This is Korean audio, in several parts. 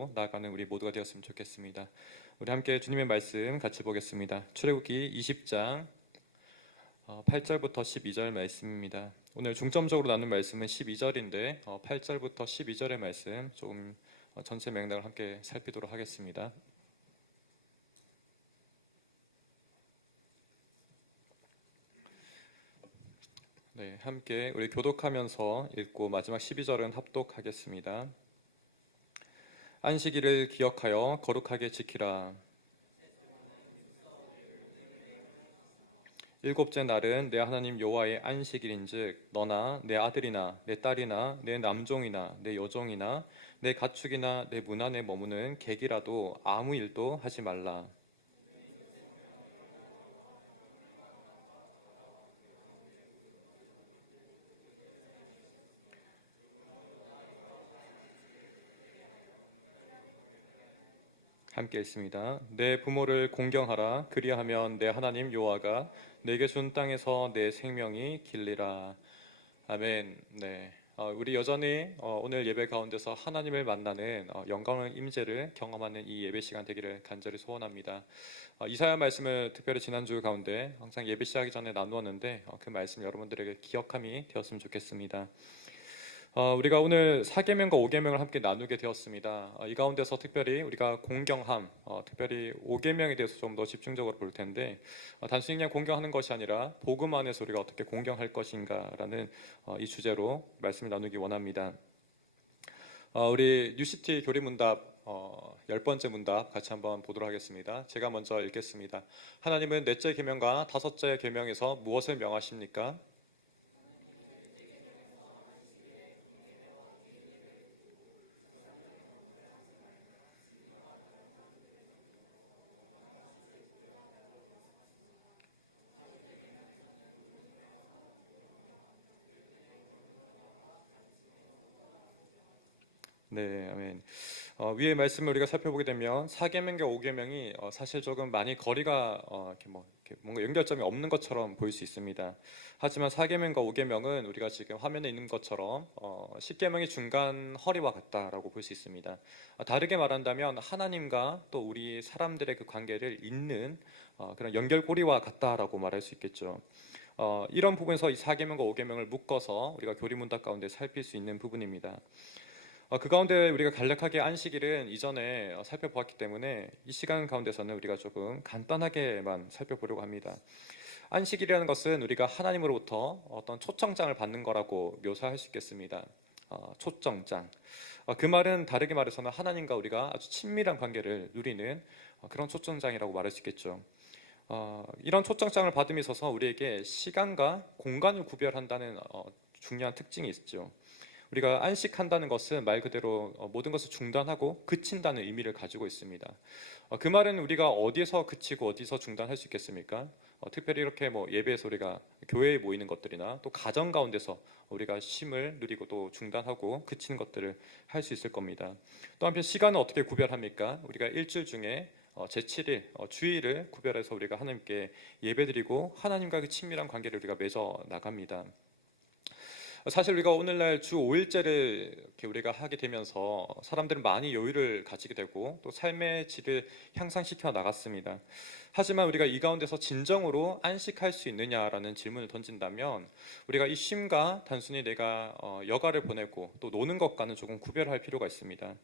믿음으로 나아가는 우리 모두가 되었으면 좋겠습니다. 우리 함께 주님의 말씀 같이 보겠습니다. 출애굽기 20장 8절부터 12절 말씀입니다. 오늘 중점적으로 나눈 말씀은 12절인데 8절부터 12절의 말씀 조금 전체 맥락을 함께 살피도록 하겠습니다. 네, 함께 우리 교독하면서 읽고 마지막 12절은 합독하겠습니다. 안식일을 기억하여 거룩하게 지키라. 일곱째 날은 내 하나님 여호와의 안식일인즉 너나 내 아들이나 내 딸이나 내 남종이나 내 여종이나 내 가축이나 내 문 안에 머무는 객이라도 아무 일도 하지 말라. 함께 읽습니다. 내 부모를 공경하라. 그리하면 내 하나님 여호와가 내게 준 땅에서 내 생명이 길리라. 아멘. 네. 우리 여전히 오늘 예배 가운데서 하나님을 만나는 영광의 임재를 경험하는 이 예배 시간 되기를 간절히 소원합니다. 이사야 말씀을 특별히 지난주 가운데 항상 예배 시작하기 전에 나누었는데 그 말씀 여러분들에게 기억함이 되었으면 좋겠습니다. 우리가 오늘 4계명과 5계명을 함께 나누게 되었습니다. 이 가운데서 특별히 우리가 공경함, 특별히 5계명에 대해서 좀 더 집중적으로 볼 텐데 단순히 그냥 공경하는 것이 아니라 복음 안에서 우리가 어떻게 공경할 것인가라는 이 주제로 말씀을 나누기 원합니다. 우리 뉴시티 교리문답 10번째 문답 같이 한번 보도록 하겠습니다. 제가 먼저 읽겠습니다. 하나님은 넷째 계명과 다섯째 계명에서 무엇을 명하십니까? 네, 아멘. 위의 말씀을 우리가 살펴보게 되면 4계명과 5계명이 사실 조금 많이 거리가 이렇게 뭔가 연결점이 없는 것처럼 보일 수 있습니다. 하지만 4계명과 5계명은 우리가 지금 화면에 있는 것처럼 10계명이 중간 허리와 같다라고 볼 수 있습니다. 다르게 말한다면 하나님과 또 우리 사람들의 그 관계를 잇는 그런 연결고리와 같다라고 말할 수 있겠죠. 이런 부분에서 이 4계명과 5계명을 묶어서 우리가 교리문답 가운데 살필 수 있는 부분입니다. 그 가운데 우리가 간략하게 안식일은 이전에 살펴보았기 때문에 이 시간 가운데서는 우리가 조금 간단하게만 살펴보려고 합니다. 안식일이라는 것은 우리가 하나님으로부터 어떤 초청장을 받는 거라고 묘사할 수 있겠습니다. 초청장. 그 말은 다르게 말해서는 하나님과 우리가 아주 친밀한 관계를 누리는 그런 초청장이라고 말할 수 있겠죠. 이런 초청장을 받음에 있어서 우리에게 시간과 공간을 구별한다는 중요한 특징이 있죠. 우리가 안식한다는 것은 말 그대로 모든 것을 중단하고 그친다는 의미를 가지고 있습니다. 그 말은 우리가 어디서 그치고 어디서 중단할 수 있겠습니까? 특별히 이렇게 예배에서 우리가 교회에 모이는 것들이나 또 가정 가운데서 우리가 쉼을 누리고 또 중단하고 그치는 것들을 할 수 있을 겁니다. 또 한편 시간은 어떻게 구별합니까? 우리가 일주일 중에 제7일 주일을 구별해서 우리가 하나님께 예배드리고 하나님과 그 친밀한 관계를 우리가 맺어 나갑니다. 사실 우리가 오늘날 주 5일제를 이렇게 우리가 하게 되면서 사람들은 많이 여유를 가지게 되고 또 삶의 질을 향상시켜 나갔습니다. 하지만 우리가 이 가운데서 진정으로 안식할 수 있느냐라는 질문을 던진다면 우리가 이 쉼과 단순히 내가 여가를 보내고 또 노는 것과는 조금 구별할 필요가 있습니다.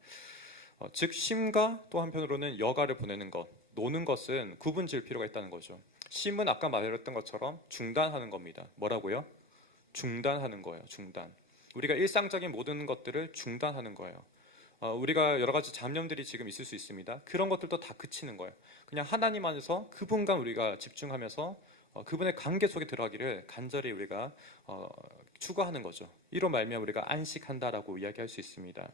즉 쉼과 또 한편으로는 여가를 보내는 것, 노는 것은 구분 지을 필요가 있다는 거죠. 쉼은 아까 말했던 것처럼 중단하는 겁니다. 뭐라고요? 중단하는 거예요. 중단. 우리가 일상적인 모든 것들을 중단하는 거예요. 우리가 여러 가지 잡념들이 지금 있을 수 있습니다. 그런 것들도 다 그치는 거예요. 그냥 하나님 안에서 그분과 우리가 집중하면서 그분의 관계 속에 들어가기를 간절히 우리가 추구하는 거죠. 이로 말미암아 우리가 안식한다라고 이야기할 수 있습니다.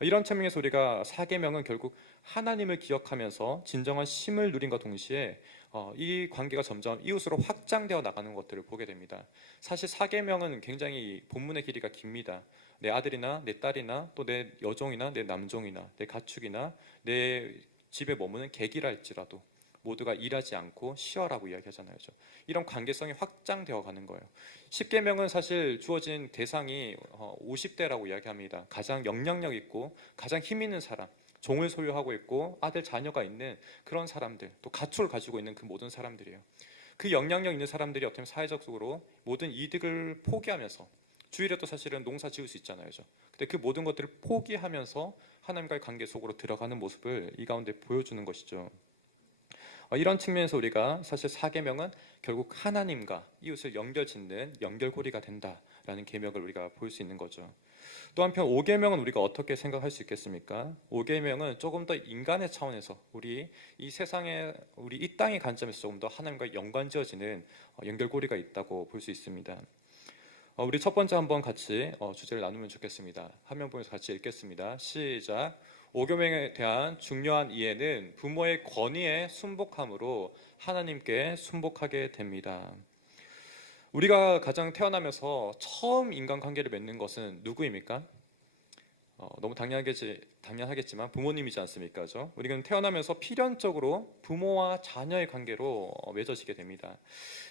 이런 측면에서 우리가 4계명은 결국 하나님을 기억하면서 진정한 쉼을 누린과 동시에 이 관계가 점점 이웃으로 확장되어 나가는 것들을 보게 됩니다. 사실 4계명은 굉장히 본문의 길이가 깁니다. 내 아들이나 내 딸이나 또 내 여종이나 내 남종이나 내 가축이나 내 집에 머무는 객이라 할지라도 모두가 일하지 않고 쉬어라고 이야기하잖아요. 이런 관계성이 확장되어 가는 거예요. 10계명은 사실 주어진 대상이 50대라고 이야기합니다. 가장 영향력 있고 가장 힘 있는 사람, 종을 소유하고 있고 아들 자녀가 있는 그런 사람들, 또 가축을 가지고 있는 그 모든 사람들이에요. 그 영향력 있는 사람들이 어떻게 보면 사회적으로 모든 이득을 포기하면서, 주일에도 사실은 농사 지을 수 있잖아요, 그죠? 근데 그 모든 것들을 포기하면서 하나님과의 관계 속으로 들어가는 모습을 이 가운데 보여주는 것이죠. 이런 측면에서 우리가 사실 사계명은 결국 하나님과 이웃을 연결짓는 연결고리가 된다라는 계명을 우리가 볼 수 있는 거죠. 또 한편 5계명은 우리가 어떻게 생각할 수 있겠습니까? 5계명은 조금 더 인간의 차원에서 우리 이 세상에, 우리 이 땅의 관점에서 조금 더 하나님과 연관지어지는 연결고리가 있다고 볼 수 있습니다. 우리 첫 번째 한번 같이 주제를 나누면 좋겠습니다. 화면 보면서 같이 읽겠습니다. 시작. 5계명에 대한 중요한 이해는 부모의 권위에 순복함으로 하나님께 순복하게 됩니다. 우리가 가장 태어나면서 처음 인간관계를 맺는 것은 누구입니까? 너무 당연하겠지만 부모님이지 않습니까? 그죠? 우리는 태어나면서 필연적으로 부모와 자녀의 관계로 맺어지게 됩니다.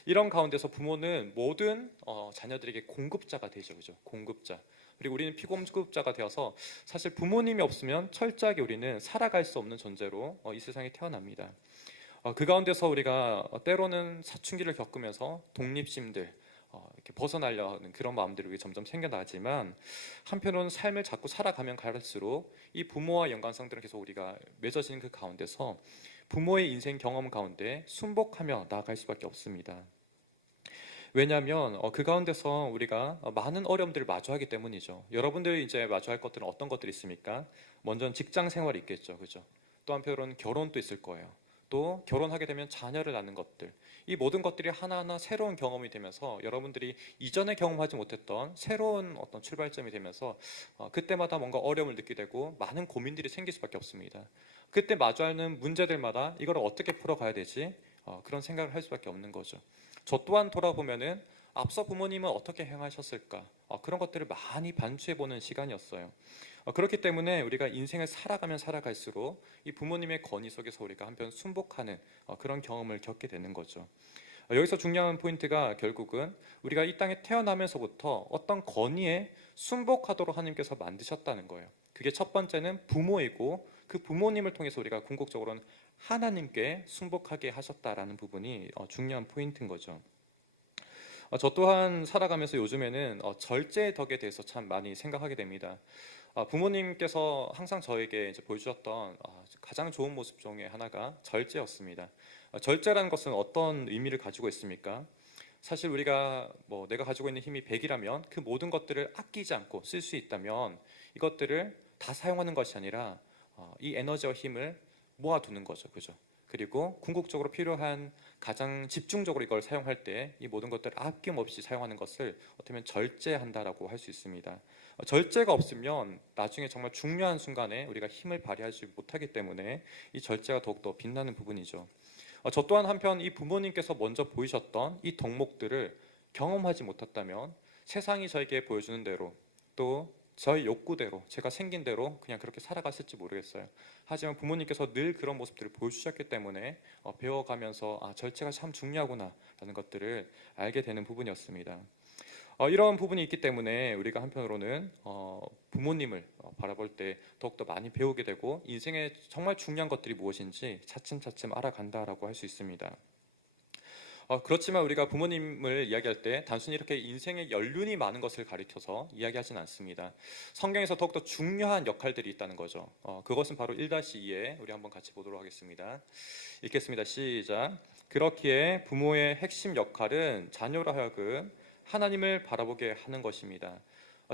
이런 가운데서 부모는 모든 자녀들에게 공급자가 되죠. 그죠? 공급자. 그리고 우리는 피공급자가 되어서 사실 부모님이 없으면 철저하게 우리는 살아갈 수 없는 존재로 이 세상에 태어납니다. 그 가운데서 우리가 때로는 사춘기를 겪으면서 독립심들, 이렇게 벗어나려는 그런 마음들이 점점 생겨나지만, 한편으로는 삶을 자꾸 살아가면 갈수록 이 부모와 연관성들은 계속 우리가 맺어지는 그 가운데서 부모의 인생 경험 가운데 순복하며 나아갈 수밖에 없습니다. 왜냐하면 그 가운데서 우리가 많은 어려움들을 마주하기 때문이죠. 여러분들이 이제 마주할 것들은 어떤 것들이 있습니까? 먼저는 직장 생활이 있겠죠, 그죠? 또 한편으로는 결혼도 있을 거예요. 또 결혼하게 되면 자녀를 낳는 것들, 이 모든 것들이 하나하나 새로운 경험이 되면서 여러분들이 이전에 경험하지 못했던 새로운 어떤 출발점이 되면서 그때마다 뭔가 어려움을 느끼게 되고 많은 고민들이 생길 수밖에 없습니다. 그때 마주하는 문제들마다 이걸 어떻게 풀어가야 되지? 그런 생각을 할 수밖에 없는 거죠. 저 또한 돌아보면은 앞서 부모님은 어떻게 행하셨을까? 그런 것들을 많이 반추해보는 시간이었어요. 그렇기 때문에 우리가 인생을 살아가면 살아갈수록 이 부모님의 권위 속에서 우리가 한편 순복하는 그런 경험을 겪게 되는 거죠. 여기서 중요한 포인트가 결국은 우리가 이 땅에 태어나면서부터 어떤 권위에 순복하도록 하나님께서 만드셨다는 거예요. 그게 첫 번째는 부모이고, 그 부모님을 통해서 우리가 궁극적으로는 하나님께 순복하게 하셨다라는 부분이 중요한 포인트인 거죠. 저 또한 살아가면서 요즘에는 절제의 덕에 대해서 참 많이 생각하게 됩니다. 부모님께서 항상 저에게 이제 보여주셨던 가장 좋은 모습 중에 하나가 절제였습니다. 절제라는 것은 어떤 의미를 가지고 있습니까? 사실 우리가 내가 가지고 있는 힘이 100이라면 그 모든 것들을 아끼지 않고 쓸 수 있다면 이것들을 다 사용하는 것이 아니라 이 에너지와 힘을 모아두는 거죠. 그죠? 그리고 궁극적으로 필요한 가장 집중적으로 이걸 사용할 때 이 모든 것들을 아낌없이 사용하는 것을 어떻게 보면 절제한다라고 할 수 있습니다. 절제가 없으면 나중에 정말 중요한 순간에 우리가 힘을 발휘하지 못하기 때문에 이 절제가 더욱더 빛나는 부분이죠. 저 또한 한편 이 부모님께서 먼저 보이셨던 이 덕목들을 경험하지 못했다면 세상이 저에게 보여주는 대로, 또 저희 욕구대로, 제가 생긴 대로 그냥 그렇게 살아갔을지 모르겠어요. 하지만 부모님께서 늘 그런 모습들을 보여주셨기 때문에 배워가면서 절제가 참 중요하구나 라는 것들을 알게 되는 부분이었습니다. 이런 부분이 있기 때문에 우리가 한편으로는 부모님을 바라볼 때 더욱더 많이 배우게 되고, 인생에 정말 중요한 것들이 무엇인지 차츰차츰 알아간다라고 할 수 있습니다. 그렇지만 우리가 부모님을 이야기할 때 단순히 이렇게 인생의 연륜이 많은 것을 가리켜서 이야기하지는 않습니다. 성경에서 더욱더 중요한 역할들이 있다는 거죠. 그것은 바로 1-2에 우리 한번 같이 보도록 하겠습니다. 읽겠습니다. 시작. 그렇기에 부모의 핵심 역할은 자녀로 하여금 하나님을 바라보게 하는 것입니다.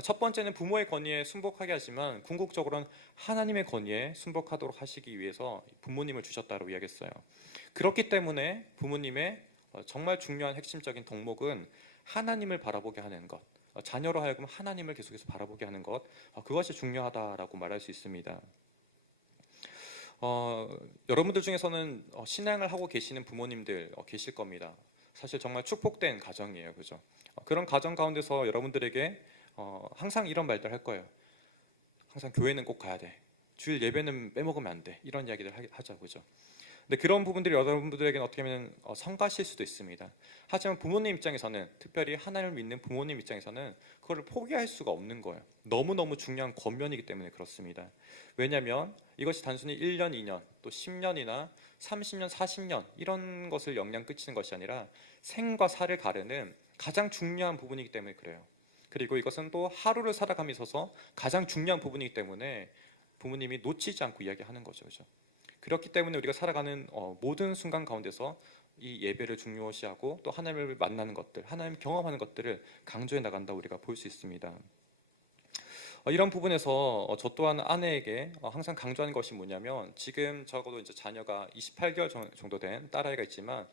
첫 번째는 부모의 권위에 순복하게 하지만 궁극적으로는 하나님의 권위에 순복하도록 하시기 위해서 부모님을 주셨다고 이야기했어요. 그렇기 때문에 부모님의 정말 중요한 핵심적인 덕목은 하나님을 바라보게 하는 것, 자녀로 하여금 하나님을 계속해서 바라보게 하는 것, 그것이 중요하다라고 말할 수 있습니다. 여러분들 중에서는 신앙을 하고 계시는 부모님들 계실 겁니다. 사실 정말 축복된 가정이에요, 그죠? 그런 가정 가운데서 여러분들에게 항상 이런 말들 할 거예요. 항상 교회는 꼭 가야 돼. 주일 예배는 빼먹으면 안 돼. 이런 이야기를 하죠, 그죠? 근데 그런 부분들이 여러분들에게는 어떻게 보면 성가실 수도 있습니다. 하지만 부모님 입장에서는, 특별히 하나님을 믿는 부모님 입장에서는 그거를 포기할 수가 없는 거예요. 너무너무 중요한 권면이기 때문에 그렇습니다. 왜냐하면 이것이 단순히 1년, 2년, 또 10년이나 30년, 40년 이런 것을 영향 끼치는 것이 아니라 생과 사를 가르는 가장 중요한 부분이기 때문에 그래요. 그리고 이것은 또 하루를 살아감에 있어서 가장 중요한 부분이기 때문에 부모님이 놓치지 않고 이야기하는 거죠. 그죠? 그렇기 때문에 우리가 살아가는 모든 순간 가운데서 이 예배를 중요시하고 또 하나님을 만나는 것들, 하나님 경험하는 것들을 강조해 나간다 우리가 볼 수 있습니다. 이런 부분에서 저 또한 아내에게 항상 강조하는 것이 뭐냐면, 지금 적어도 이제 자녀가 28개월 정도 된 딸아이가 있지만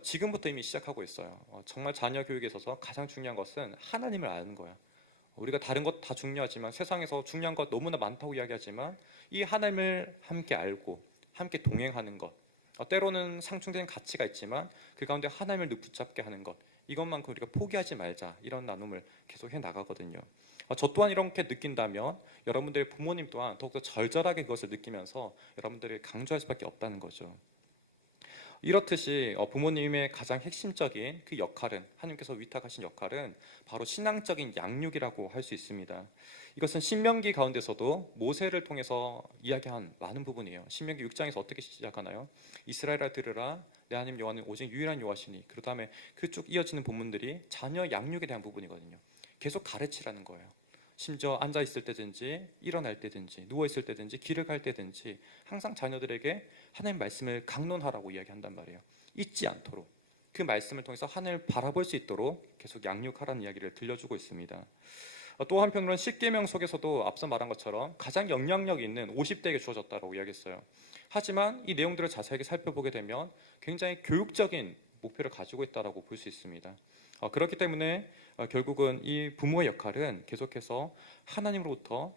지금부터 이미 시작하고 있어요. 정말 자녀 교육에 있어서 가장 중요한 것은 하나님을 아는 거야. 우리가 다른 것 다 중요하지만, 세상에서 중요한 것 너무나 많다고 이야기하지만 이 하나님을 함께 알고 함께 동행하는 것, 때로는 상충되는 가치가 있지만 그 가운데 하나님을 늘 붙잡게 하는 것, 이것만큼 우리가 포기하지 말자, 이런 나눔을 계속 해 나가거든요. 저 또한 이렇게 느낀다면 여러분들의 부모님 또한 더욱더 절절하게 그것을 느끼면서 여러분들이 강조할 수밖에 없다는 거죠. 이렇듯이 부모님의 가장 핵심적인 그 역할은, 하나님께서 위탁하신 역할은 바로 신앙적인 양육이라고 할 수 있습니다. 이것은 신명기 가운데서도 모세를 통해서 이야기한 많은 부분이에요. 신명기 6장에서 어떻게 시작하나요? 이스라엘아 들으라, 내 하나님 여호와는 오직 유일한 여호와시니. 그 다음에 그 쭉 이어지는 본문들이 자녀 양육에 대한 부분이거든요. 계속 가르치라는 거예요. 심지어 앉아 있을 때든지 일어날 때든지 누워 있을 때든지 길을 갈 때든지 항상 자녀들에게 하나님 말씀을 강론하라고 이야기한단 말이에요. 잊지 않도록, 그 말씀을 통해서 하나님을 바라볼 수 있도록 계속 양육하라는 이야기를 들려주고 있습니다. 또 한편으로는 십계명 속에서도 앞서 말한 것처럼 가장 영향력 있는 50대에게 주어졌다고 이야기했어요. 하지만 이 내용들을 자세하게 살펴보게 되면 굉장히 교육적인 목표를 가지고 있다고 볼 수 있습니다. 그렇기 때문에 결국은 이 부모의 역할은 계속해서 하나님으로부터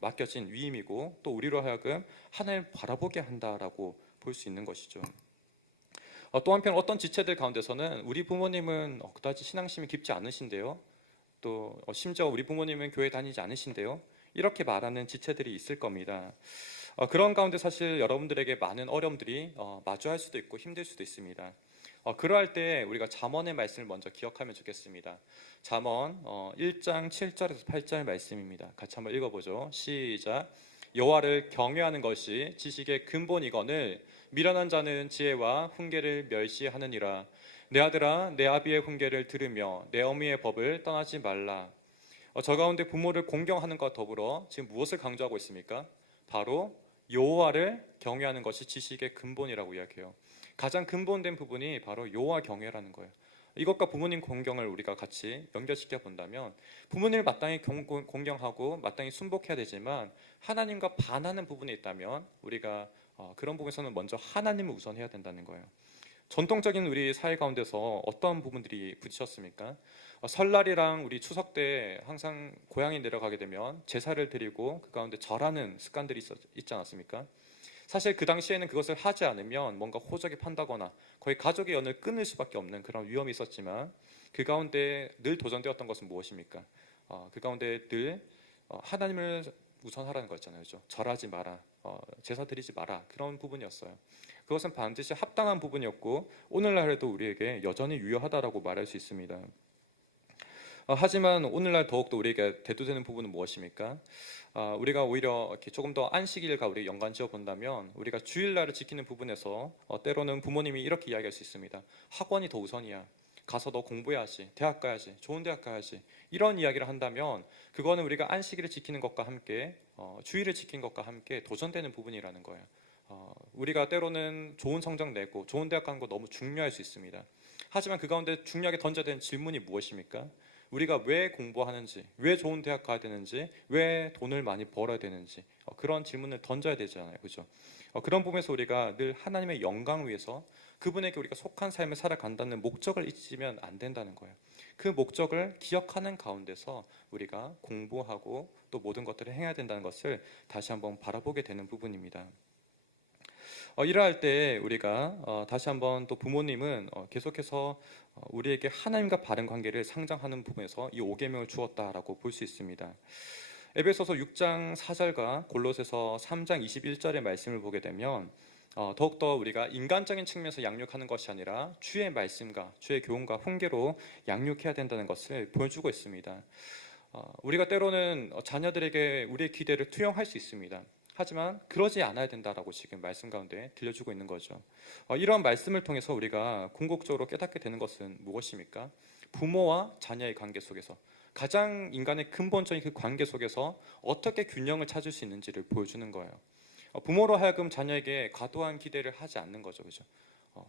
맡겨진 위임이고, 또 우리로 하여금 하나님을 바라보게 한다라고 볼 수 있는 것이죠. 또 한편 어떤 지체들 가운데서는 우리 부모님은 그다지 신앙심이 깊지 않으신데요, 또 심지어 우리 부모님은 교회 다니지 않으신데요, 이렇게 말하는 지체들이 있을 겁니다. 그런 가운데 사실 여러분들에게 많은 어려움들이 마주할 수도 있고 힘들 수도 있습니다. 그러할 때 우리가 잠언의 말씀을 먼저 기억하면 좋겠습니다. 잠언 1장 7절에서 8절 말씀입니다. 같이 한번 읽어보죠. 시작. 여호와를 경외하는 것이 지식의 근본이거늘 미련한 자는 지혜와 훈계를 멸시하느니라. 내 아들아, 내 아비의 훈계를 들으며 내 어미의 법을 떠나지 말라. 저 가운데 부모를 공경하는 것과 더불어 지금 무엇을 강조하고 있습니까? 바로 여호와를 경외하는 것이 지식의 근본이라고 이야기해요. 가장 근본된 부분이 바로 여호와 경외라는 거예요. 이것과 부모님 공경을 우리가 같이 연결시켜 본다면, 부모님을 마땅히 공경하고 마땅히 순복해야 되지만 하나님과 반하는 부분이 있다면 우리가 그런 부분에서는 먼저 하나님을 우선해야 된다는 거예요. 전통적인 우리 사회 가운데서 어떤 부분들이 부딪혔습니까? 설날이랑 우리 추석 때 항상 고향에 내려가게 되면 제사를 드리고 그 가운데 절하는 습관들이 있지 않았습니까? 사실 그 당시에는 그것을 하지 않으면 뭔가 호적이 판다거나 거의 가족의 연을 끊을 수밖에 없는 그런 위험이 있었지만, 그 가운데 늘 도전되었던 것은 무엇입니까? 그 가운데 늘 하나님을 우선하라는 거였잖아요. 그렇죠? 절하지 마라, 제사 드리지 마라, 그런 부분이었어요. 그것은 반드시 합당한 부분이었고 오늘날에도 우리에게 여전히 유효하다라고 말할 수 있습니다. 하지만 오늘날 더욱더 우리에게 대두되는 부분은 무엇입니까? 우리가 오히려 이렇게 조금 더 안식일과 우리 연관지어 본다면, 우리가 주일날을 지키는 부분에서 때로는 부모님이 이렇게 이야기할 수 있습니다. 학원이 더 우선이야. 가서 너 공부해야지. 대학 가야지. 좋은 대학 가야지. 이런 이야기를 한다면 그거는 우리가 안식일을 지키는 것과 함께 주일을 지키는 것과 함께 도전되는 부분이라는 거예요. 우리가 때로는 좋은 성적 내고 좋은 대학 가는 거 너무 중요할 수 있습니다. 하지만 그 가운데 중요하게 던져야 되는 질문이 무엇입니까? 우리가 왜 공부하는지, 왜 좋은 대학 가야 되는지, 왜 돈을 많이 벌어야 되는지, 그런 질문을 던져야 되잖아요. 그죠? 그런 부분에서 우리가 늘 하나님의 영광을 위해서 그분에게 우리가 속한 삶을 살아간다는 목적을 잊으면 안 된다는 거예요. 그 목적을 기억하는 가운데서 우리가 공부하고 또 모든 것들을 행해야 된다는 것을 다시 한번 바라보게 되는 부분입니다. 이러할 때 우리가 다시 한번 또 부모님은 계속해서 우리에게 하나님과 바른 관계를 상정하는 부분에서 이 5계명을 주었다라고 볼 수 있습니다. 에베소서 6장 4절과 골로새서 3장 21절의 말씀을 보게 되면 더욱더 우리가 인간적인 측면에서 양육하는 것이 아니라 주의 말씀과 주의 교훈과 훈계로 양육해야 된다는 것을 보여주고 있습니다. 우리가 때로는 자녀들에게 우리의 기대를 투영할 수 있습니다. 하지만 그러지 않아야 된다라고 지금 말씀 가운데 들려주고 있는 거죠. 이런 말씀을 통해서 우리가 궁극적으로 깨닫게 되는 것은 무엇입니까? 부모와 자녀의 관계 속에서 가장 인간의 근본적인 그 관계 속에서 어떻게 균형을 찾을 수 있는지를 보여주는 거예요. 부모로 하여금 자녀에게 과도한 기대를 하지 않는 거죠, 그죠?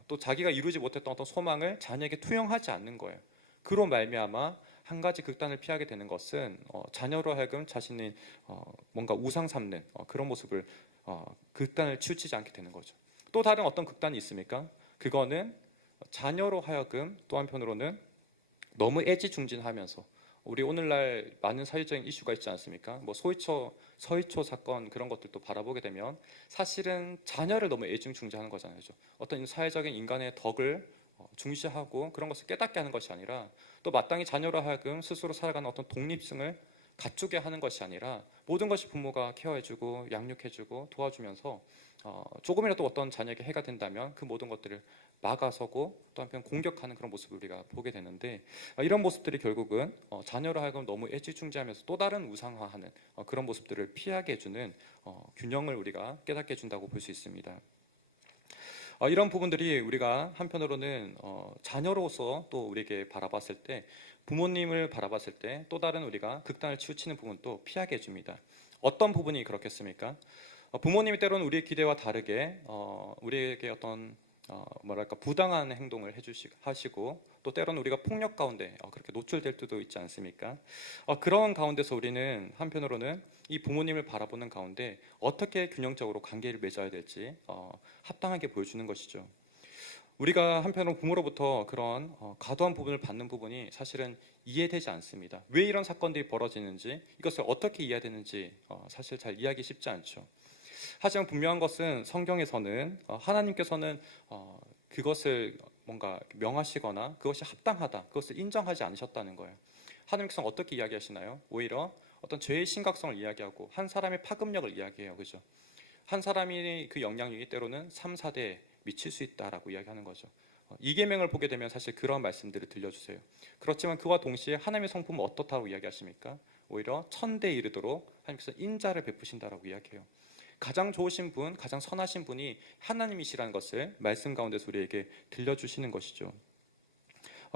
또 자기가 이루지 못했던 어떤 소망을 자녀에게 투영하지 않는 거예요. 그로 말미암아 한 가지 극단을 피하게 되는 것은 자녀로 하여금 자신이 뭔가 우상 삼는 그런 모습을 극단을 치우치지 않게 되는 거죠. 또 다른 어떤 극단이 있습니까? 그거는 자녀로 하여금 또 한편으로는 너무 애지중진하면서 우리 오늘날 많은 사회적인 이슈가 있지 않습니까? 뭐 서희초 사건 그런 것들도 바라보게 되면 사실은 자녀를 너무 애지중지하는 거잖아요. 그죠? 어떤 사회적인 인간의 덕을 중시하고 그런 것을 깨닫게 하는 것이 아니라 또 마땅히 자녀로 하여금 스스로 살아가는 어떤 독립성을 갖추게 하는 것이 아니라 모든 것이 부모가 케어해주고 양육해주고 도와주면서 조금이라도 어떤 자녀에게 해가 된다면 그 모든 것들을 막아서고 또 한편 공격하는 그런 모습을 우리가 보게 되는데 이런 모습들이 결국은 자녀로 하여금 너무 애지중지하면서 또 다른 우상화하는 그런 모습들을 피하게 해주는 균형을 우리가 깨닫게 해준다고 볼 수 있습니다. 이런 부분들이 우리가 한편으로는 자녀로서 또 우리에게 바라봤을 때 부모님을 바라봤을 때 또 다른 우리가 극단을 치우치는 부분도 피하게 해줍니다. 어떤 부분이 그렇겠습니까? 부모님이 때로는 우리의 기대와 다르게 우리에게 어떤 뭐랄까 부당한 행동을 하시고 또 때로는 우리가 폭력 가운데 그렇게 노출될 때도 있지 않습니까? 그런 가운데서 우리는 한편으로는 이 부모님을 바라보는 가운데 어떻게 균형적으로 관계를 맺어야 될지 합당하게 보여주는 것이죠. 우리가 한편으로 부모로부터 그런 과도한 부분을 받는 부분이 사실은 이해되지 않습니다. 왜 이런 사건들이 벌어지는지 이것을 어떻게 이해해야 되는지 사실 잘 이해하기 쉽지 않죠. 하지만 분명한 것은 성경에서는 하나님께서는 그것을 뭔가 명하시거나 그것이 합당하다, 그것을 인정하지 않으셨다는 거예요. 하나님께서는 어떻게 이야기하시나요? 오히려 어떤 죄의 심각성을 이야기하고 한 사람의 파급력을 이야기해요. 그죠? 한 사람이 그 영향력이 때로는 3, 4대에 미칠 수 있다라고 이야기하는 거죠. 이계명을 보게 되면 사실 그런 말씀들을 들려주세요. 그렇지만 그와 동시에 하나님의 성품은 어떻다고 이야기하십니까? 오히려 천대에 이르도록 하나님께서 인자를 베푸신다라고 이야기해요. 가장 좋으신 분, 가장 선하신 분이 하나님이시라는 것을 말씀 가운데서 우리에게 들려주시는 것이죠.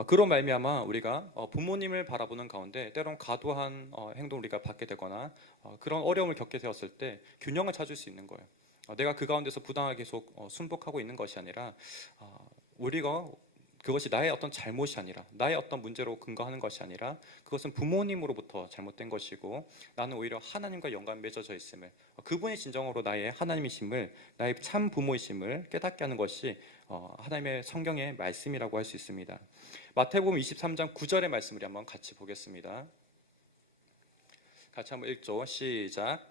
그로 말미암아 우리가 부모님을 바라보는 가운데 때론 과도한 행동을 우리가 받게 되거나 그런 어려움을 겪게 되었을 때 균형을 찾을 수 있는 거예요. 내가 그 가운데서 부당하게 계속 순복하고 있는 것이 아니라 우리가 그것이 나의 어떤 잘못이 아니라 나의 어떤 문제로 근거하는 것이 아니라 그것은 부모님으로부터 잘못된 것이고 나는 오히려 하나님과 연관 맺어져 있음을 그분이 진정으로 나의 하나님이심을 나의 참 부모이심을 깨닫게 하는 것이 하나님의 성경의 말씀이라고 할 수 있습니다. 마태복음 23장 9절의 말씀을 한번 같이 보겠습니다. 같이 한번 읽죠. 시작.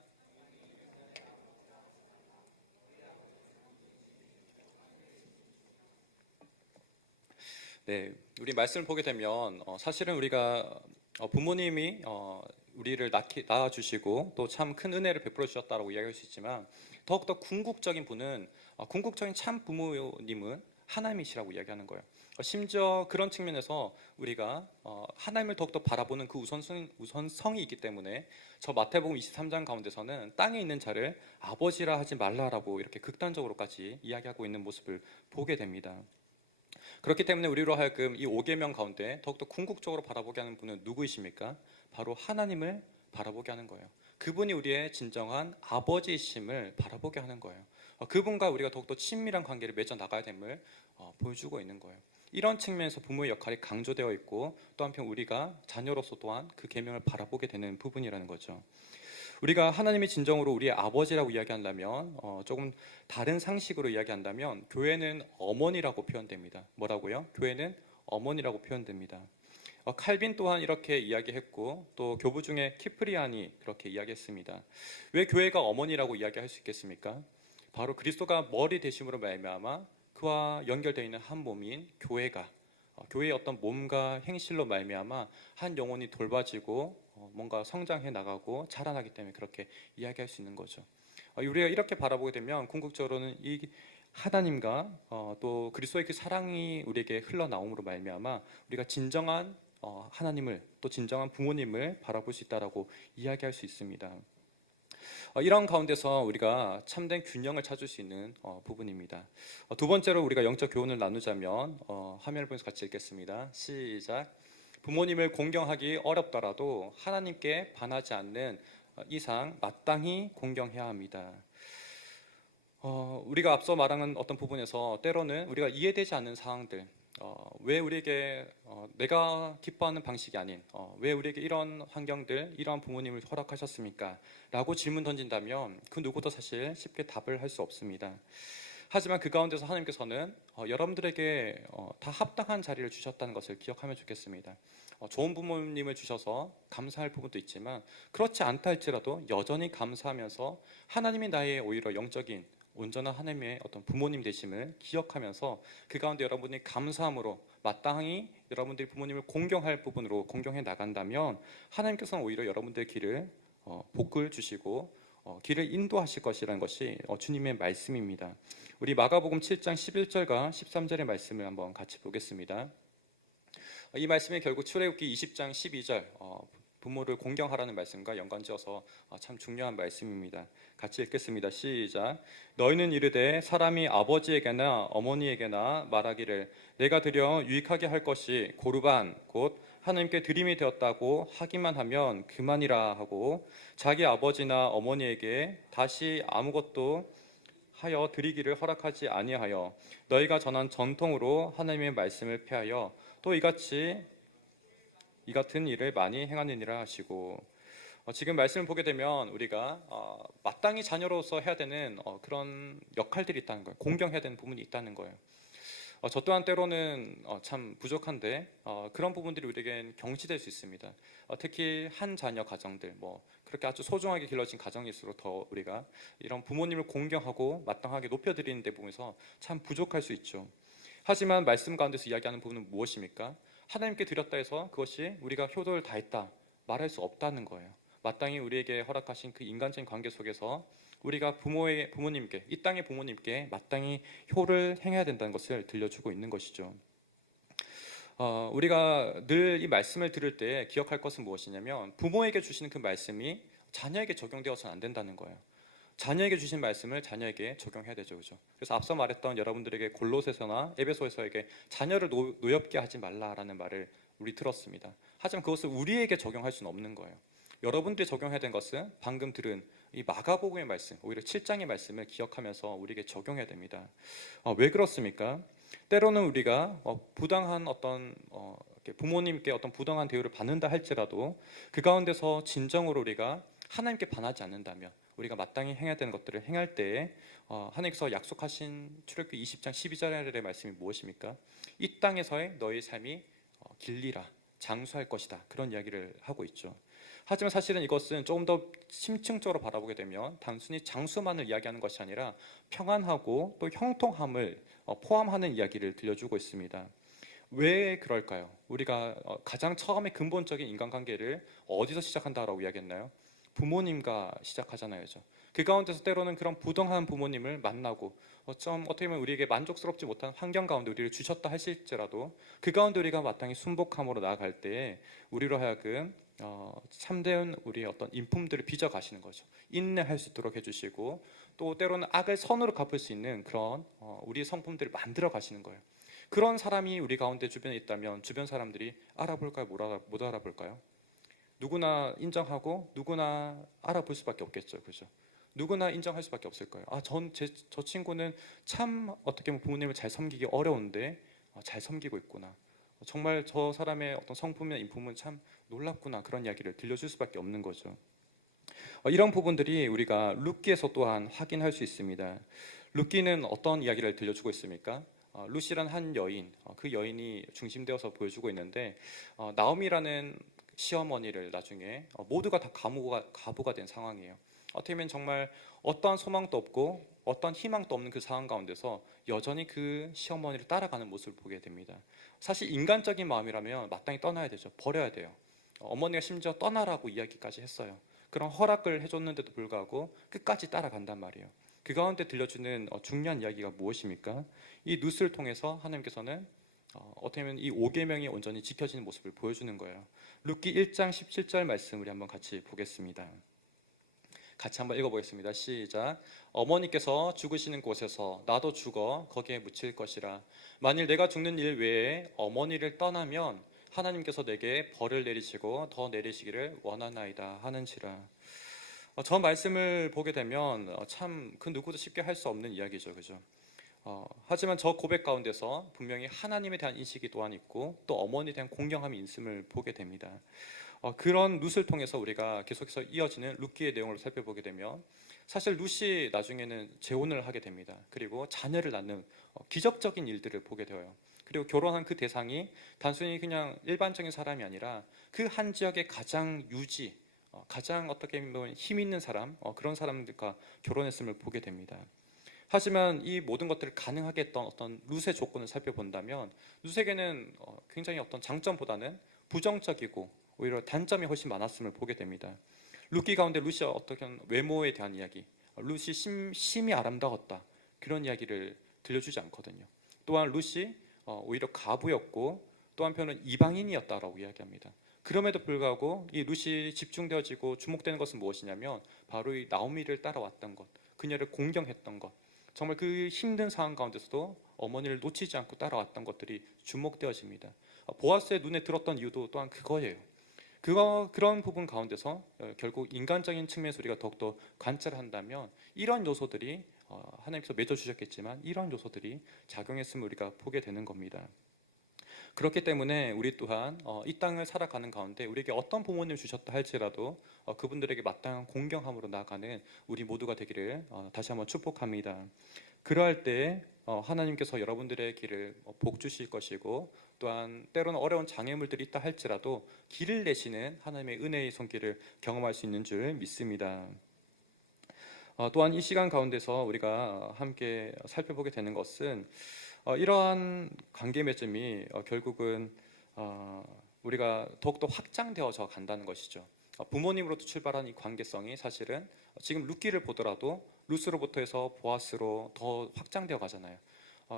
네, 우리 말씀을 보게 되면 사실은 우리가 부모님이 우리를 낳아주시고 또 참 큰 은혜를 베풀어 주셨다고 이야기할 수 있지만 더욱더 궁극적인 분은 궁극적인 참 부모님은 하나님이시라고 이야기하는 거예요. 심지어 그런 측면에서 우리가 하나님을 더욱더 바라보는 그 우선성이 있기 때문에 저 마태복음 23장 가운데서는 땅에 있는 자를 아버지라 하지 말라라고 이렇게 극단적으로까지 이야기하고 있는 모습을 보게 됩니다. 그렇기 때문에 우리로 하여금 이 5계명 가운데 더욱더 궁극적으로 바라보게 하는 분은 누구이십니까? 바로 하나님을 바라보게 하는 거예요. 그분이 우리의 진정한 아버지이심을 바라보게 하는 거예요. 그분과 우리가 더욱더 친밀한 관계를 맺어 나가야 됨을 보여주고 있는 거예요. 이런 측면에서 부모의 역할이 강조되어 있고 또 한편 우리가 자녀로서 또한 그 계명을 바라보게 되는 부분이라는 거죠. 우리가 하나님이 진정으로 우리의 아버지라고 이야기한다면 조금 다른 상식으로 이야기한다면 교회는 어머니라고 표현됩니다. 뭐라고요? 교회는 어머니라고 표현됩니다. 칼빈 또한 이렇게 이야기했고 또 교부 중에 키프리안이 그렇게 이야기했습니다. 왜 교회가 어머니라고 이야기할 수 있겠습니까? 바로 그리스도가 머리 되심으로 말미암아 그와 연결되어 있는 한 몸인 교회가 교회의 어떤 몸과 행실로 말미암아 한 영혼이 돌봐지고 뭔가 성장해 나가고 자라나기 때문에 그렇게 이야기할 수 있는 거죠. 우리가 이렇게 바라보게 되면 궁극적으로는 이 하나님과 또 그리스도의 그 사랑이 우리에게 흘러나옴으로 말미암아 우리가 진정한 하나님을 또 진정한 부모님을 바라볼 수 있다라고 이야기할 수 있습니다. 이런 가운데서 우리가 참된 균형을 찾을 수 있는 부분입니다. 두 번째로 우리가 영적 교훈을 나누자면 화면을 보면서 같이 읽겠습니다. 시작. 부모님을 공경하기 어렵더라도 하나님께 반하지 않는 이상 마땅히 공경해야 합니다. 우리가 앞서 말한 어떤 부분에서 때로는 우리가 이해되지 않는 상황들, 왜 우리에게 내가 기뻐하는 방식이 아닌 왜 우리에게 이런 환경들, 이러한 부모님을 허락하셨습니까? 라고 질문 던진다면 그 누구도 사실 쉽게 답을 할 수 없습니다. 하지만 그 가운데서 하나님께서는 여러분들에게 다 합당한 자리를 주셨다는 것을 기억하면 좋겠습니다. 좋은 부모님을 주셔서 감사할 부분도 있지만 그렇지 않다 할지라도 여전히 감사하면서 하나님이 나의 오히려 영적인 온전한 하나님의 어떤 부모님 되심을 기억하면서 그 가운데 여러분이 감사함으로 마땅히 여러분들이 부모님을 공경할 부분으로 공경해 나간다면 하나님께서는 오히려 여러분들의 길을 복을 주시고 길을 인도하실 것이라는 것이 주님의 말씀입니다. 우리 마가복음 7장 11절과 13절의 말씀을 한번 같이 보겠습니다. 이 말씀이 결국 출애굽기 20장 12절 부모를 공경하라는 말씀과 연관지어서 참 중요한 말씀입니다. 같이 읽겠습니다. 시작. 너희는 이르되 사람이 아버지에게나 어머니에게나 말하기를 내가 드려 유익하게 할 것이 고르반 곧 하나님께 드림이 되었다고 하기만 하면 그만이라 하고 자기 아버지나 어머니에게 다시 아무것도 하여 드리기를 허락하지 아니하여 너희가 전한 전통으로 하나님의 말씀을 폐하여 또 이 같은 일을 많이 행하느니라 하시고 지금 말씀을 보게 되면 우리가 마땅히 자녀로서 해야 되는 그런 역할들이 있다는 거예요. 공경해야 되는 부분이 있다는 거예요. 저 또한 때로는 참 부족한데 그런 부분들이 우리에겐 경시될 수 있습니다. 특히 한 자녀 가정들 그렇게 아주 소중하게 길러진 가정일수록 더 우리가 이런 부모님을 공경하고 마땅하게 높여드리는 데 보면서 참 부족할 수 있죠. 하지만 말씀 가운데서 이야기하는 부분은 무엇입니까? 하나님께 드렸다 해서 그것이 우리가 효도를 다했다 말할 수 없다는 거예요. 마땅히 우리에게 허락하신 그 인간적인 관계 속에서 우리가 부모님께, 이 땅의 부모님께 마땅히 효를 행해야 된다는 것을 들려주고 있는 것이죠. 우리가 늘 이 말씀을 들을 때 기억할 것은 무엇이냐면 부모에게 주시는 그 말씀이 자녀에게 적용되어서는 안 된다는 거예요. 자녀에게 주신 말씀을 자녀에게 적용해야 되죠, 그죠? 그래서 앞서 말했던 여러분들에게 골로새서나 에베소에서에게 자녀를 노엽게 하지 말라라는 말을 우리 들었습니다. 하지만 그것을 우리에게 적용할 수는 없는 거예요. 여러분들이 적용해야 된 것은 방금 들은 이 마가복음의 말씀, 오히려 7장의 말씀을 기억하면서 우리에게 적용해야 됩니다. 왜 그렇습니까? 때로는 우리가 부당한 어떤 부모님께 어떤 부당한 대우를 받는다 할지라도 그 가운데서 진정으로 우리가 하나님께 반하지 않는다면 우리가 마땅히 행해야 되는 것들을 행할 때에 하나님께서 약속하신 출애굽기 20장 12절의 말씀이 무엇입니까? 이 땅에서의 너의 삶이 길리라 장수할 것이다 그런 이야기를 하고 있죠. 하지만 사실은 이것은 조금 더 심층적으로 바라보게 되면 단순히 장수만을 이야기하는 것이 아니라 평안하고 또 형통함을 포함하는 이야기를 들려주고 있습니다. 왜 그럴까요? 우리가 가장 처음에 근본적인 인간관계를 어디서 시작한다라고 이야기했나요? 부모님과 시작하잖아요. 그 가운데서 때로는 그런 부당한 부모님을 만나고 좀 어떻게 보면 우리에게 만족스럽지 못한 환경 가운데 우리를 주셨다 하실지라도 그 가운데 우리가 마땅히 순복함으로 나아갈 때에 우리로 하여금 참된 우리의 어떤 인품들을 빚어가시는 거죠. 인내할 수 있도록 해주시고 또 때로는 악을 선으로 갚을 수 있는 그런 우리의 성품들을 만들어 가시는 거예요. 그런 사람이 우리 가운데 주변에 있다면 주변 사람들이 알아볼까요? 못 알아볼까요? 누구나 인정하고 누구나 알아볼 수밖에 없겠죠, 그죠? 누구나 인정할 수밖에 없을 거예요. 저 친구는 참 어떻게 보면 부모님을 잘 섬기기 어려운데 잘 섬기고 있구나. 정말 저 사람의 어떤 성품이나 인품은 참 놀랍구나 그런 이야기를 들려줄 수밖에 없는 거죠. 이런 부분들이 우리가 룻기에서 또한 확인할 수 있습니다. 룻기는 어떤 이야기를 들려주고 있습니까? 룻이란 한 여인, 그 여인이 중심되어서 보여주고 있는데 나오미라는 시어머니를 나중에 모두가 다 가부가 된 상황이에요. 어떻게 보면 정말 어떠한 소망도 없고 어떤 희망도 없는 그 상황 가운데서 여전히 그 시어머니를 따라가는 모습을 보게 됩니다. 사실 인간적인 마음이라면 마땅히 떠나야 되죠. 버려야 돼요. 어머니가 심지어 떠나라고 이야기까지 했어요. 그런 허락을 해줬는데도 불구하고 끝까지 따라간단 말이에요. 그 가운데 들려주는 중요한 이야기가 무엇입니까? 이 룻을 통해서 하나님께서는 어떻게 보면 이 5계명이 온전히 지켜지는 모습을 보여주는 거예요. 룻기 1장 17절 말씀 우리 한번 같이 보겠습니다. 같이 한번 읽어보겠습니다. 시작. 어머니께서 죽으시는 곳에서 나도 죽어 거기에 묻힐 것이라. 만일 내가 죽는 일 외에 어머니를 떠나면 하나님께서 내게 벌을 내리시고 더 내리시기를 원하나이다 하는지라. 저 말씀을 보게 되면 참 그 누구도 쉽게 할 수 없는 이야기죠, 그죠? 하지만 저 고백 가운데서 분명히 하나님에 대한 인식이 또한 있고 또 어머니에 대한 공경함이 있음을 보게 됩니다. 그런 룻을 통해서 우리가 계속해서 이어지는 룻기의 내용을 살펴보게 되면 사실 룻이 나중에는 재혼을 하게 됩니다. 그리고 자녀를 낳는 기적적인 일들을 보게 되어요. 그리고 결혼한 그 대상이 단순히 그냥 일반적인 사람이 아니라 그 한 지역의 가장 유지, 가장 어떻게 보면 힘 있는 사람, 그런 사람들과 결혼했음을 보게 됩니다. 하지만 이 모든 것들을 가능하게 했던 어떤 룻의 조건을 살펴본다면 룻에게는 굉장히 어떤 장점보다는 부정적이고 오히려 단점이 훨씬 많았음을 보게 됩니다. 룻기 가운데 룻이 어떤 외모에 대한 이야기, 룻이 심히 아름다웠다, 그런 이야기를 들려주지 않거든요. 또한 룻이 오히려 가부였고 또 한편은 이방인이었다라고 이야기합니다. 그럼에도 불구하고 이 룻이 집중되어지고 주목되는 것은 무엇이냐면 바로 이 나오미를 따라왔던 것, 그녀를 공경했던 것, 정말 그 힘든 상황 가운데서도 어머니를 놓치지 않고 따라왔던 것들이 주목되어집니다. 보아스의 눈에 들었던 이유도 또한 그거예요. 그런 부분 가운데서 결국 인간적인 측면에서 우리가 더욱더 관찰을 한다면 이런 요소들이 하나님께서 맺어주셨겠지만 이런 요소들이 작용했음을 우리가 보게 되는 겁니다. 그렇기 때문에 우리 또한 이 땅을 살아가는 가운데 우리에게 어떤 부모님을 주셨다 할지라도 그분들에게 마땅한 공경함으로 나아가는 우리 모두가 되기를 다시 한번 축복합니다. 그러할 때 하나님께서 여러분들의 길을 복 주실 것이고 또한 때로는 어려운 장애물들이 있다 할지라도 길을 내시는 하나님의 은혜의 손길을 경험할 수 있는 줄 믿습니다. 또한 이 시간 가운데서 우리가 함께 살펴보게 되는 것은 이러한 관계 맺음이 결국은 우리가 더욱더 확장되어져 간다는 것이죠. 부모님으로부터 출발한 이 관계성이 사실은 지금 룻기를 보더라도 룻으로부터 해서 보아스로 더 확장되어 가잖아요.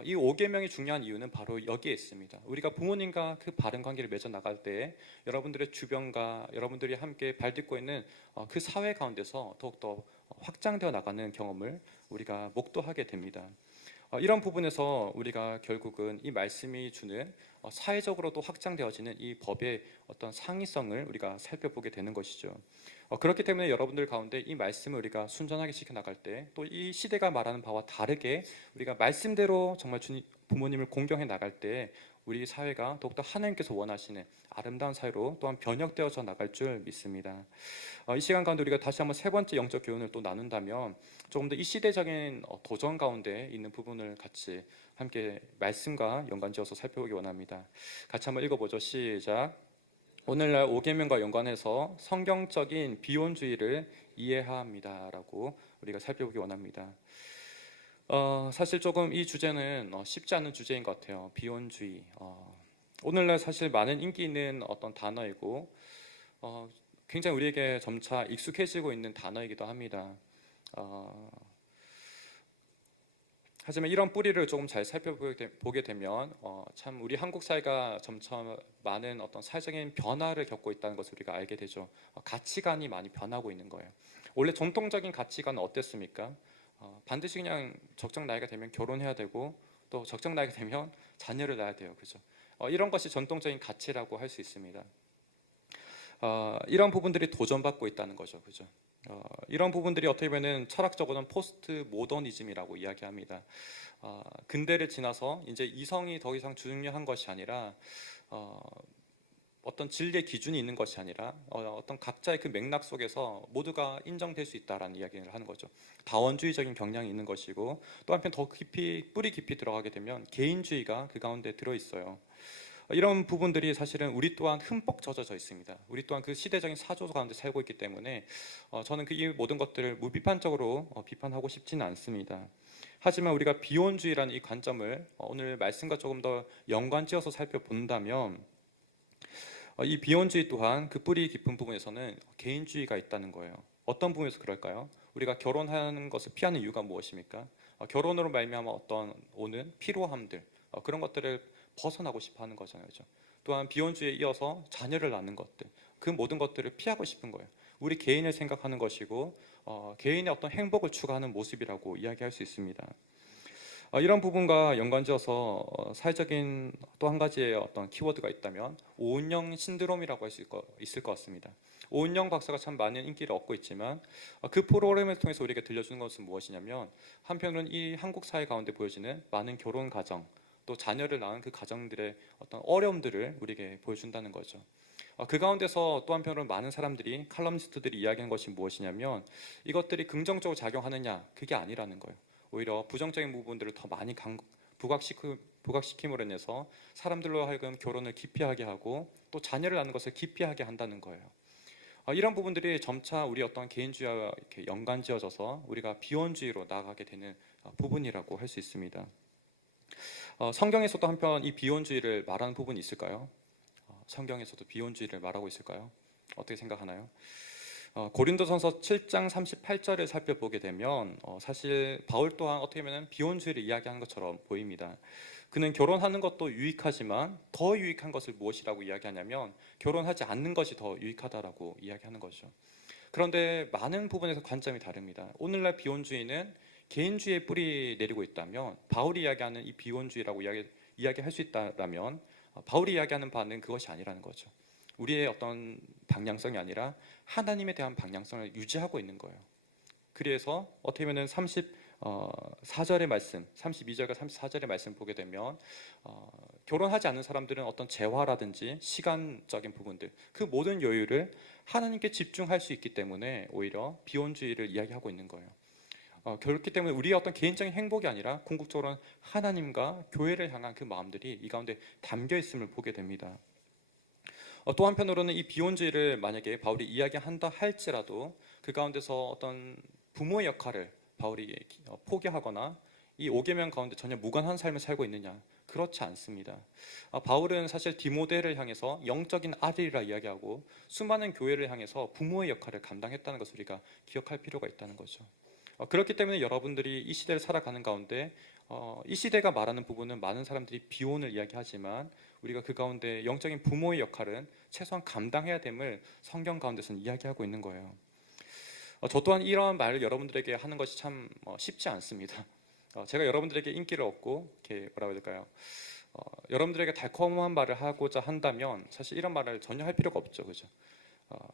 이 5계명이 중요한 이유는 바로 여기에 있습니다. 우리가 부모님과 그 바른 관계를 맺어 나갈 때 여러분들의 주변과 여러분들이 함께 발딛고 있는 그 사회 가운데서 더욱더 확장되어 나가는 경험을 우리가 목도하게 됩니다. 이런 부분에서 우리가 결국은 이 말씀이 주는 사회적으로도 확장되어지는 이 법의 어떤 상위성을 우리가 살펴보게 되는 것이죠. 그렇기 때문에 여러분들 가운데 이 말씀을 우리가 순전하게 지켜나갈 때 또 이 시대가 말하는 바와 다르게 우리가 말씀대로 정말 부모님을 공경해 나갈 때 우리 사회가 더욱더 하나님께서 원하시는 아름다운 사회로 또한 변혁되어져 나갈 줄 믿습니다. 이 시간 가운데 우리가 다시 한번 세 번째 영적 교훈을 또 나눈다면 조금 더 이 시대적인 도전 가운데 있는 부분을 같이 함께 말씀과 연관지어서 살펴보기 원합니다. 같이 한번 읽어보죠. 시작. 오늘날 5계명과 연관해서 성경적인 비혼주의를 이해합니다라고 우리가 살펴보기 원합니다. 사실 조금 이 주제는 쉽지 않은 주제인 것 같아요. 비혼주의. 오늘날 사실 많은 인기 있는 어떤 단어이고 굉장히 우리에게 점차 익숙해지고 있는 단어이기도 합니다. 하지만 이런 뿌리를 조금 잘 살펴보게 되면 참 우리 한국 사회가 점차 많은 어떤 사회적인 변화를 겪고 있다는 것을 우리가 알게 되죠. 가치관이 많이 변하고 있는 거예요. 원래 전통적인 가치관은 어땠습니까? 반드시 그냥 적정 나이가 되면 결혼해야 되고 또 적정 나이가 되면 자녀를 낳아야 돼요. 그죠? 이런 것이 전통적인 가치라고 할 수 있습니다. 이런 부분들이 도전받고 있다는 거죠. 그죠? 이런 부분들이 어떻게 보면 철학적으로는 포스트 모더니즘이라고 이야기합니다. 근대를 지나서 이제 이성이 더 이상 중요한 것이 아니라 어떤 진리의 기준이 있는 것이 아니라 어떤 각자의 그 맥락 속에서 모두가 인정될 수 있다라는 이야기를 하는 거죠. 다원주의적인 경향이 있는 것이고 또 한편 더 깊이 뿌리 깊이 들어가게 되면 개인주의가 그 가운데 들어 있어요. 이런 부분들이 사실은 우리 또한 흠뻑 젖어져 있습니다. 우리 또한 그 시대적인 사조 가운데 살고 있기 때문에 저는 이 모든 것들을 무비판적으로 비판하고 싶지는 않습니다. 하지만 우리가 비혼주의라는 이 관점을 오늘 말씀과 조금 더 연관지어서 살펴본다면 이 비혼주의 또한 그 뿌리 깊은 부분에서는 개인주의가 있다는 거예요. 어떤 부분에서 그럴까요? 우리가 결혼하는 것을 피하는 이유가 무엇입니까? 결혼으로 말미암아 어떤 오는 피로함들 그런 것들을 벗어나고 싶어하는 거잖아요. 그죠? 또한 비혼주의에 이어서 자녀를 낳는 것들 그 모든 것들을 피하고 싶은 거예요. 우리 개인을 생각하는 것이고 개인의 어떤 행복을 추구하는 모습이라고 이야기할 수 있습니다. 이런 부분과 연관지어서 사회적인 또 한 가지의 어떤 키워드가 있다면 오은영 신드롬이라고 할 수 있을 것 같습니다. 오은영 박사가 참 많은 인기를 얻고 있지만 그 프로그램을 통해서 우리에게 들려주는 것은 무엇이냐면 한편으로는 이 한국 사회 가운데 보여지는 많은 결혼 가정 또 자녀를 낳은 그 가정들의 어떤 어려움들을 우리에게 보여준다는 거죠. 그 가운데서 또 한편으로는 많은 사람들이 칼럼니스트들이 이야기하는 것이 무엇이냐면 이것들이 긍정적으로 작용하느냐 그게 아니라는 거예요. 오히려 부정적인 부분들을 더 많이 부각시킴으로 인해서 사람들로 하여금 결혼을 기피하게 하고 또 자녀를 낳는 것을 기피하게 한다는 거예요. 이런 부분들이 점차 우리 어떤 개인주의와 이렇게 연관지어져서 우리가 비혼주의로 나아가게 되는 부분이라고 할 수 있습니다. 성경에서도 한편 이 비혼주의를 말하는 부분이 있을까요? 성경에서도 비혼주의를 말하고 있을까요? 어떻게 생각하나요? 고린도전서 7장 38절을 살펴보게 되면 사실 바울 또한 어떻게 보면 비혼주의를 이야기하는 것처럼 보입니다. 그는 결혼하는 것도 유익하지만 더 유익한 것을 무엇이라고 이야기하냐면 결혼하지 않는 것이 더 유익하다라고 이야기하는 거죠. 그런데 많은 부분에서 관점이 다릅니다. 오늘날 비혼주의는 개인주의에 뿌리 내리고 있다면 바울이 이야기하는 이 비혼주의라고 이야기할 수 있다면 바울이 이야기하는 바는 그것이 아니라는 거죠. 우리의 어떤 방향성이 아니라 하나님에 대한 방향성을 유지하고 있는 거예요. 그래서 어떻게 보면 34절의 말씀, 32절과 34절의 말씀 보게 되면 결혼하지 않는 사람들은 어떤 재화라든지 시간적인 부분들 그 모든 여유를 하나님께 집중할 수 있기 때문에 오히려 비혼주의를 이야기하고 있는 거예요. 그렇기 때문에 우리의 어떤 개인적인 행복이 아니라 궁극적으로는 하나님과 교회를 향한 그 마음들이 이 가운데 담겨 있음을 보게 됩니다. 또 한편으로는 이 비혼주의를 만약에 바울이 이야기한다 할지라도 그 가운데서 어떤 부모의 역할을 바울이 포기하거나 이 5계명 가운데 전혀 무관한 삶을 살고 있느냐? 그렇지 않습니다. 바울은 사실 디모데를 향해서 영적인 아들이라 이야기하고 수많은 교회를 향해서 부모의 역할을 감당했다는 것을 우리가 기억할 필요가 있다는 거죠. 그렇기 때문에 여러분들이 이 시대를 살아가는 가운데 이 시대가 말하는 부분은 많은 사람들이 비혼을 이야기하지만 우리가 그 가운데 영적인 부모의 역할은 최소한 감당해야 됨을 성경 가운데서는 이야기하고 있는 거예요. 저 또한 이러한 말을 여러분들에게 하는 것이 참 쉽지 않습니다. 제가 여러분들에게 인기를 얻고 이렇게 뭐라고 해야 될까요? 여러분들에게 달콤한 말을 하고자 한다면 사실 이런 말을 전혀 할 필요가 없죠, 그죠?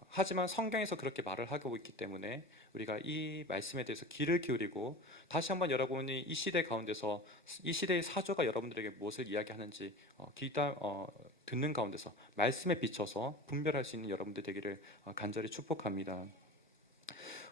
하지만 성경에서 그렇게 말을 하고 있기 때문에 우리가 이 말씀에 대해서 귀를 기울이고 다시 한번 여러분이 이 시대 가운데서 이 시대의 사조가 여러분들에게 무엇을 이야기하는지 듣는 가운데서 말씀에 비춰서 분별할 수 있는 여러분들 되기를 간절히 축복합니다.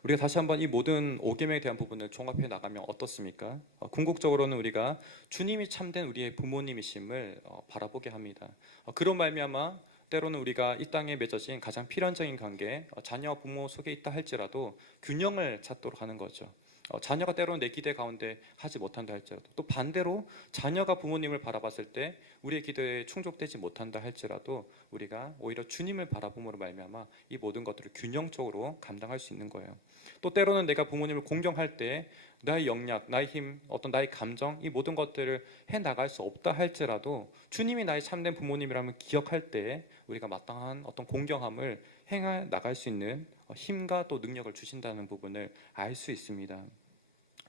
우리가 다시 한번 이 모든 5계명에 대한 부분을 종합해 나가면 어떻습니까? 궁극적으로는 우리가 주님이 참된 우리의 부모님이심을 바라보게 합니다. 그런 말미암아 때로는 우리가 이 땅에 맺어진 가장 필연적인 관계, 자녀와 부모 속에 있다 할지라도 균형을 찾도록 하는 거죠. 자녀가 때로는 내 기대 가운데 하지 못한다 할지라도 또 반대로 자녀가 부모님을 바라봤을 때 우리의 기대에 충족되지 못한다 할지라도 우리가 오히려 주님을 바라봄으로 말미암아 이 모든 것들을 균형적으로 감당할 수 있는 거예요. 또 때로는 내가 부모님을 공경할 때 나의 영역, 나의 힘, 어떤 나의 감정 이 모든 것들을 해나갈 수 없다 할지라도 주님이 나의 참된 부모님이라면 기억할 때 우리가 마땅한 어떤 공경함을 행해 나갈 수 있는 힘과 또 능력을 주신다는 부분을 알 수 있습니다.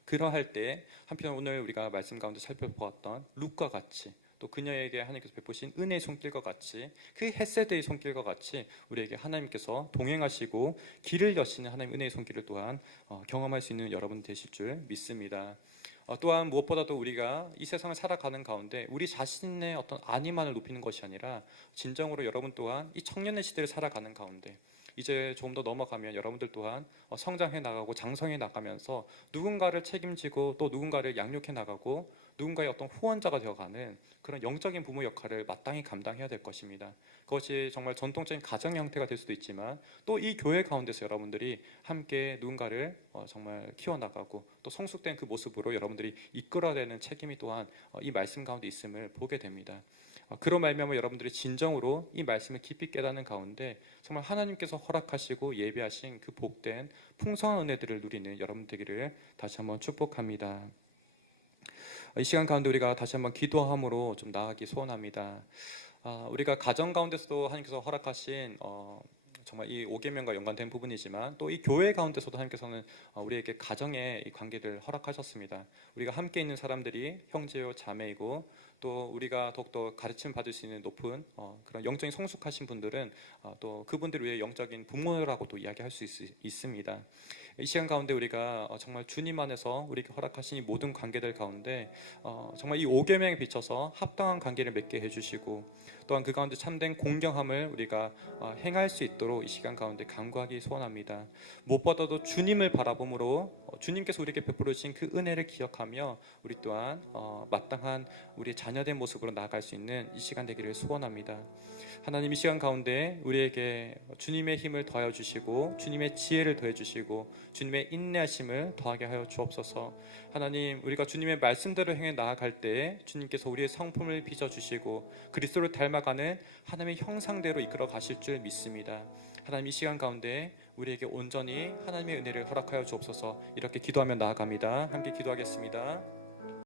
그러할 때 한편 오늘 우리가 말씀 가운데 살펴보았던 룻과 같이 또 그녀에게 하나님께서 베푸신 은혜의 손길과 같이 그 헷세드의 손길과 같이 우리에게 하나님께서 동행하시고 길을 여시는 하나님의 은혜의 손길을 또한 경험할 수 있는 여러분 되실 줄 믿습니다. 또한 무엇보다도 우리가 이 세상을 살아가는 가운데 우리 자신의 어떤 안위만을 높이는 것이 아니라 진정으로 여러분 또한 이 청년의 시대를 살아가는 가운데 이제 조금 더 넘어가면 여러분들 또한 성장해 나가고 장성해 나가면서 누군가를 책임지고 또 누군가를 양육해 나가고 누군가의 어떤 후원자가 되어가는 그런 영적인 부모 역할을 마땅히 감당해야 될 것입니다. 그것이 정말 전통적인 가정 형태가 될 수도 있지만 또 이 교회 가운데서 여러분들이 함께 누군가를 정말 키워나가고 또 성숙된 그 모습으로 여러분들이 이끌어내는 책임이 또한 이 말씀 가운데 있음을 보게 됩니다. 그로 말미암아 여러분들이 진정으로 이 말씀을 깊이 깨닫는 가운데 정말 하나님께서 허락하시고 예비하신 그 복된 풍성한 은혜들을 누리는 여러분 되기를 다시 한번 축복합니다. 이 시간 가운데 우리가 다시 한번 기도함으로 좀 나아가기 소원합니다. 우리가 가정 가운데서도 하나님께서 허락하신 정말 이 5계명과 연관된 부분이지만 또 이 교회 가운데서도 하나님께서는 우리에게 가정의 이 관계를 허락하셨습니다. 우리가 함께 있는 사람들이 형제요 자매이고 또 우리가 더욱더 가르침 받을 수 있는 높은 그런 영적인 성숙하신 분들은 또 그분들을 위해 영적인 부모라고도 이야기할 수 있습니다. 이 시간 가운데 우리가 정말 주님 안에서 우리에게 허락하신 이 모든 관계들 가운데 정말 이 5계명에 비춰서 합당한 관계를 맺게 해주시고 또한 그 가운데 참된 공경함을 우리가 행할 수 있도록 이 시간 가운데 간구하기 소원합니다. 무엇보다도 주님을 바라봄으로 주님께서 우리에게 베풀어 주신 그 은혜를 기억하며 우리 또한 마땅한 우리의 자녀된 모습으로 나아갈 수 있는 이 시간 되기를 소원합니다. 하나님, 이 시간 가운데 우리에게 주님의 힘을 더하여 주시고 주님의 지혜를 더해 주시고 주님의 인내하심을 더하게 하여 주옵소서. 하나님, 우리가 주님의 말씀대로 행해 나아갈 때에 주님께서 우리의 성품을 빚어주시고 그리스도를 닮아가는 하나님의 형상대로 이끌어 가실 줄 믿습니다. 하나님, 이 시간 가운데 우리에게 온전히 하나님의 은혜를 허락하여 주옵소서. 이렇게 기도하며 나아갑니다. 함께 기도하겠습니다.